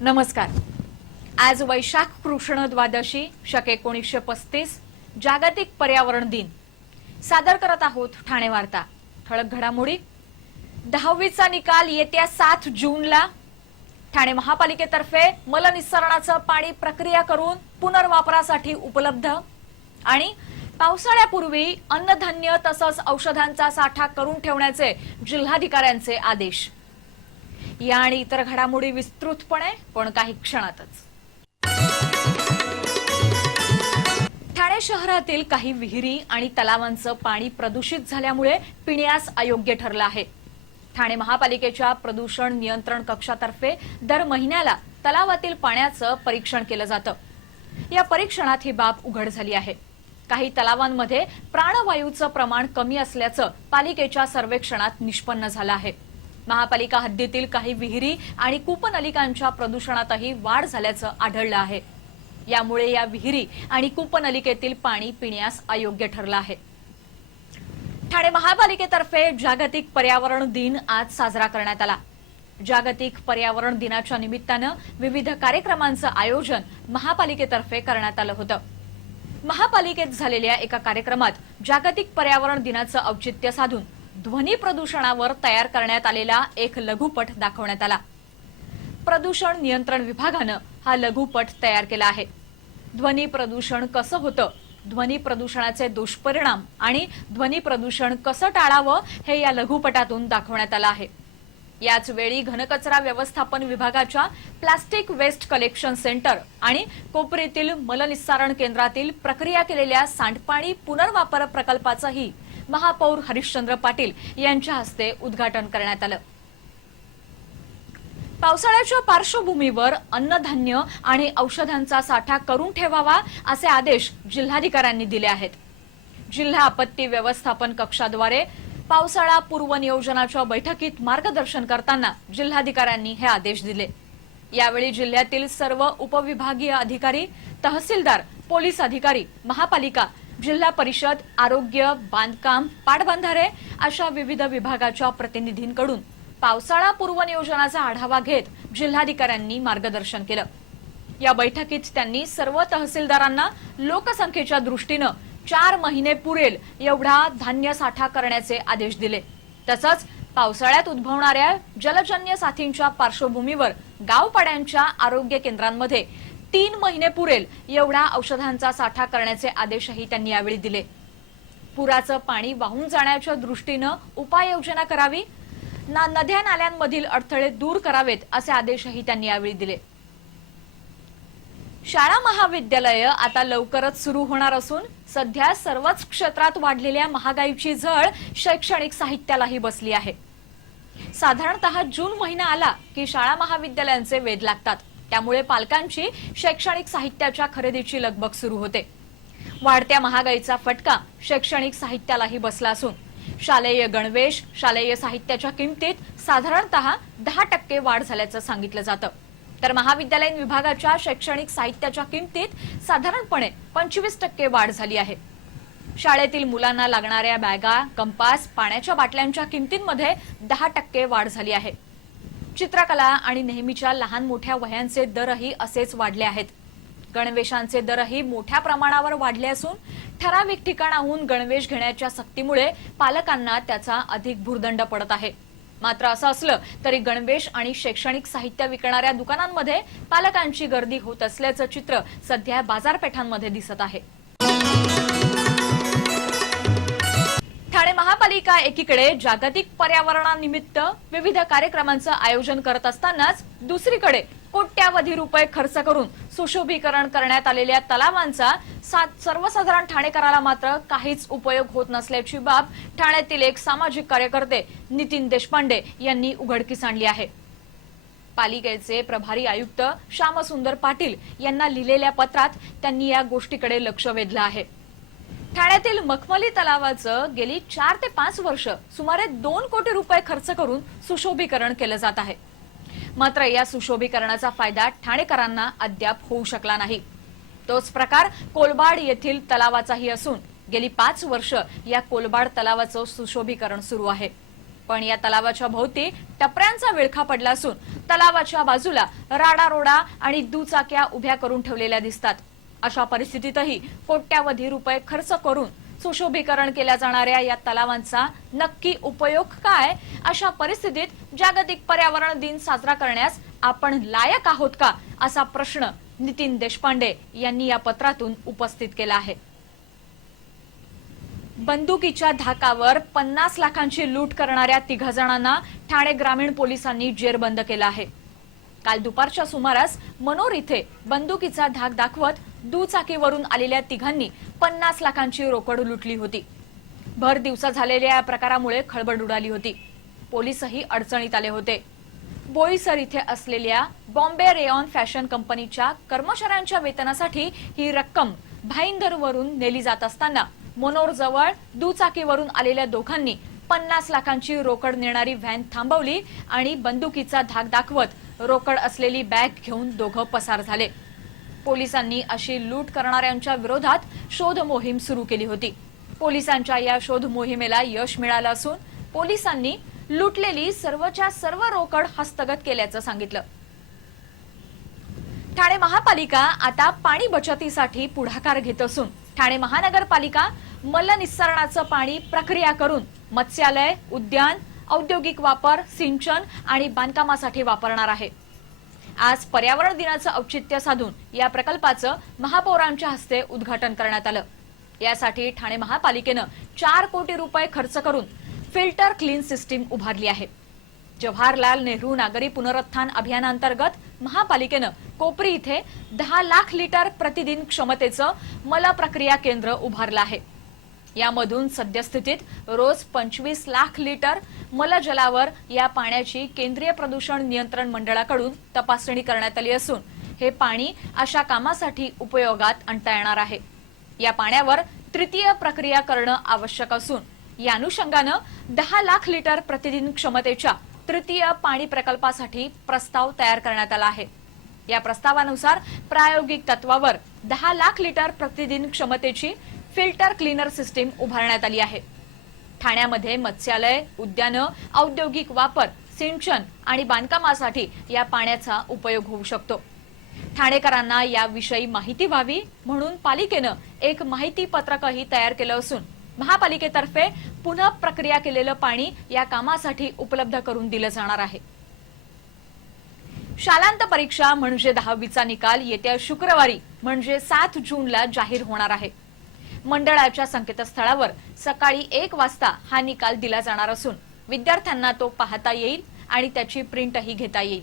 नमस्कार। आज वैशाख कृष्ण द्वादशी शके 1935 जागतिक पर्यावरण दिन सादर करत आहोत। ठाणे वार्ता ठळक घडामोडी। 10वीचा निकाल येत्या 7 जूनला। ठाणे महापालिकेतर्फे मलनिस्सरणाचं पाणी प्रक्रिया करून पुनर्वापरासाठी उपलब्ध आणि पावसाळ्यापूर्वी अन्नधान्य तसंच औषधांचा साठा करून ठेवण्याचे जिल्हाधिकाऱ्यांचे आदेश। या आणि इतर घडामोडी विस्तृतपणे पण काही क्षणातच। ठाणे शहरातील काही विहिरी आणि तलावांचं पाणी प्रदूषित झाल्यामुळे पिण्यास अयोग्य ठरलं आहे। ठाणे महापालिकेच्या प्रदूषण नियंत्रण कक्षातर्फे दर महिन्याला तलावातील पाण्याचं परीक्षण केलं जातं। या परीक्षणात ही बाब उघड झाली आहे। काही तलावांमध्ये प्राणवायूचं प्रमाण कमी असल्याचं पालिकेच्या सर्वेक्षणात निष्पन्न झालं आहे। महापालिका हद्दीतील काही विहिरी आणि कूपनलिकांच्या प्रदूषणातही वाढ झाल्याचं आढळलं आहे। यामुळे या विहिरी आणि कूपनलिकेतील पाणी पिण्यास अयोग्य ठरलं आहे। ठाणे महापालिकेतर्फे जागतिक पर्यावरण दिन आज साजरा करण्यात आला। जागतिक पर्यावरण दिनाच्या निमित्तानं विविध कार्यक्रमांचं आयोजन महापालिकेतर्फे करण्यात आलं होतं। महापालिकेत झालेल्या एका कार्यक्रमात जागतिक पर्यावरण दिनाचं औचित्य साधून ध्वनी प्रदूषणावर तयार करण्यात आलेला एक लघुपट दाखवण्यात आला। प्रदूषण नियंत्रण विभागानं हा लघुपट तयार केला आहे। ध्वनी प्रदूषण कसं होतं, ध्वनी प्रदूषणाचे दुष्परिणाम आणि ध्वनी प्रदूषण कसं टाळावं हे या लघुपटातून दाखवण्यात आलं आहे। याच वेळी घनकचरा व्यवस्थापन विभागाच्या प्लास्टिक वेस्ट कलेक्शन सेंटर आणि कोपरीतील मलनिस्सारण केंद्रातील प्रक्रिया केलेल्या सांडपाणी पुनर्वापर प्रकल्पाचंही महापौर हरिश्चंद्र पाटील यांच्या हस्ते उद्घाटन करण्यात आलं। पावसाळ्याच्या पार्श्वभूमीवर अन्नधान्य आणि औषधांचा साठा करून ठेवावा असे आदेश जिल्हाधिकाऱ्यांनी दिले आहेत। जिल्हा आपत्ती व्यवस्थापन कक्षाद्वारे पावसाळा पूर्व नियोजनाच्या बैठकीत मार्गदर्शन करताना जिल्हाधिकाऱ्यांनी हे आदेश दिले। यावेळी जिल्ह्यातील सर्व उपविभागीय अधिकारी, तहसीलदार, पोलीस अधिकारी, महापालिका, जिल्हा परिषद, आरोग्य, बांधकाम, पाटबंधारे अशा विविध विभागाच्या प्रतिनिधींकडून पावसाळा पूर्व नियोजनाचा आढावा घेत जिल्हाधिकाऱ्यांनी मार्गदर्शन केलं। या बैठकीत त्यांनी सर्व तहसीलदारांना लोकसंख्येच्या दृष्टीनं 4 महिने पुरेल एवढा धान्य साठा करण्याचे आदेश दिले। तसंच पावसाळ्यात उद्भवणाऱ्या जलजन्य साथींच्या पार्श्वभूमीवर गावपाड्यांच्या आरोग्य केंद्रांमध्ये 3 महिने पुरेल एवढा औषधांचा साठा करण्याचे आदेशही त्यांनी यावेळी दिले। पुराचं पाणी वाहून जाण्याच्या दृष्टीनं उपाययोजना करावी, नद्या नाल्यांमधील अडथळे दूर करावेत असे आदेशही त्यांनी यावेळी दिले। शाळा महाविद्यालय आता लवकरच सुरू होणार असून सध्या सर्वच क्षेत्रात वाढलेल्या महागाईची झळ शैक्षणिक साहित्यालाही बसली आहे। साधारणतः जून महिना आला की शाळा महाविद्यालयांचे वेध लागतात। त्यामुळे पालकांची शैक्षणिक साहित्याच्या खरेदीची लगबग सुरू होते। वाढत्या महागाईचा फटका शैक्षणिक साहित्यालाही बसला असून शालेय गणवेश, शालेय साहित्याच्या किमतीत साधारणतः 10% वाढ झाल्याचं सांगितलं जातं। तर महाविद्यालयीन विभागाच्या शैक्षणिक साहित्याच्या किमतीत साधारणपणे 25% वाढ झाली आहे। शाळेतील मुलांना लागणाऱ्या बॅगा, कंपास, पाण्याच्या बाटल्यांच्या किमतींमध्ये 10% वाढ झाली आहे। चित्रकला आणि नेहमीच्या लहान मोठ्या वह्यांचे दरही असेच वाढले आहेत। गणवेशांचे दरही मोठ्या प्रमाणावर वाढले असून ठराविक ठिकाणाहून गणवेश घेण्याच्या सक्तीमुळे पालकांना त्याचा अधिक भुर्दंड पडत आहे। मात्र असं असलं तरी गणवेश आणि शैक्षणिक साहित्य विकणाऱ्या दुकानांमध्ये पालकांची गर्दी होत असल्याचं चित्र सध्या बाजारपेठांमध्ये दिसत आहे। ठाणे महापालिका एकीकडे जागतिक पर्यावरणानिमित्त विविध कार्यक्रमांचं आयोजन करत असतानाच दुसरीकडे कोट्यावधी रुपये खर्च करून सुशोभीकरण करण्यात आलेल्या तलावांचा सर्वसाधारण ठाणेकराला मात्र काहीच उपयोग होत नसल्याची बाब ठाण्यातील एक सामाजिक कार्यकर्ते नितीन देशपांडे यांनी उघडकीस आणली आहे। पालिकेचे प्रभारी आयुक्त श्यामसुंदर पाटील यांना लिहिलेल्या पत्रात त्यांनी या गोष्टीकडे लक्ष वेधलं आहे। ठाण्यातील मखमली तलावाचं गेली 4 ते 5 वर्ष सुमारे 2 कोटी रुपये खर्च करून सुशोभीकरण केलं जात आहे। मात्र या सुशोभीकरणाचा फायदा ठाणेकरांना अद्याप होऊ शकला नाही। तोच प्रकार कोलबाड येथील तलावाचाही असून गेली 5 वर्ष या कोलबाड तलावाचं सुशोभीकरण सुरू आहे। पण या तलावाच्या भोवती टपऱ्यांचा विळखा पडला असून तलावाच्या बाजूला राडारोडा आणि दुचाक्या उभ्या करून ठेवलेल्या दिसतात। अशा परिस्थितीतही कोट्यावधी रुपये खर्च करून सुशोभीकरण केल्या जाणाऱ्या या तलावांचा नक्की उपयोग काय? अशा परिस्थितीत जागतिक पर्यावरण दिन साजरा करण्यास आपण लायक आहोत का, असा प्रश्न नितीन देशपांडे यांनी या पत्रातून उपस्थित केला आहे। बंदुकीच्या धाकावर 50 लाखांची लूट करणाऱ्या 3 जणांना ठाणे ग्रामीण पोलिसांनी जेरबंद केलं आहे। काल दुपारच्या सुमारास मनोर इथे बंदुकीचा धाक दाखवत दुचाकीवरून आलेल्या 3 50 लाखांची रोकड लुटली होती। भर दिवसा झालेल्या या प्रकारामुळे खळबळ उडाली होती। पोलीसही अडचणीत आले होते। बोईसर इथे असलेल्या बॉम्बे रेयॉन फॅशन कंपनीच्या कर्मचाऱ्यांच्या वेतनासाठी ही रक्कम भाईंदरवरून नेली जात असताना मनोर जवळ दुचाकीवरून आलेल्या दोघांनी 50 लाखांची रोकड नेणारी व्हॅन थांबवली आणि बंदुकीचा धाक दाखवत रोकड असलेली बॅग घेऊन दोघं पसार झाले। पोलिसांनी अशी लूट करणाऱ्यांच्या विरोधात शोध मोहीम सुरू केली होती। पोलिसांच्या या शोध मोहिमेला यश मिळालं असून पोलिसांनी लुटलेली सर्वच्या सर्व रोकड हस्तगत केल्याचं सांगितलं। ठाणे महापालिका आता पाणी बचतीसाठी पुढाकार घेत असून ठाणे महानगरपालिका मलनिस्सरणाचं पाणी प्रक्रिया करून मत्स्यालय, उद्यान, औद्योगिक वापर, सिंचन आणि बांधकामासाठी वापरणार आहे। आज पर्यावरण दिनाचं औचित्य साधून या प्रकल्पाचं महापौरांच्या हस्ते उद्घाटन करण्यात आलं। यासाठी ठाणे महापालिकेनं 4 कोटी रुपये खर्च करून फिल्टर क्लीन सिस्टीम उभारली आहे। जवाहरलाल नेहरू नागरी पुनरुत्थान अभियानांतर्गत महापालिकेनं कोपरी इथे 10 लाख लिटर प्रतिदिन क्षमतेचं मल प्रक्रिया केंद्र उभारलं आहे। यामधून सद्यस्थितीत रोज 25 लाख लिटर मलजलावर या पाण्याची केंद्रीय प्रदूषण नियंत्रण मंडळाकडून तपासणी करण्यात आली असून हे पाणी अशा कामासाठी उपयोगात आणता येणार आहे। या पाण्यावर तृतीय प्रक्रिया करणं आवश्यक असून या अनुषंगानं 10 लाख लिटर प्रतिदिन क्षमतेच्या तृतीय पाणी प्रकल्पासाठी प्रस्ताव तयार करण्यात आला आहे। या प्रस्तावानुसार प्रायोगिक तत्वावर 10 लाख लिटर प्रतिदिन क्षमतेची फिल्टर क्लीनर सिस्टीम उभारण्यात आली आहे। ठाण्यामध्ये मत्स्यालय, उद्यानं, औद्योगिक वापर, सिंचन आणि बांधकामासाठी या पाण्याचा उपयोग होऊ शकतो। ठाणेकरांना याविषयी माहिती व्हावी म्हणून पालिकेनं एक माहिती पत्रकही तयार केलं असून महापालिकेतर्फे पुन्हा प्रक्रिया केलेलं पाणी या कामासाठी उपलब्ध करून दिलं जाणार आहे। शालांत परीक्षा म्हणजे 10वीचा निकाल येत्या शुक्रवारी म्हणजे 7 जूनला जाहीर होणार आहे। मंडळाच्या संकेतस्थळावर सकाळी 1 वाजता हा निकाल दिला जाणार असून विद्यार्थ्यांना तो पाहता येईल आणि त्याची प्रिंटही घेता येईल।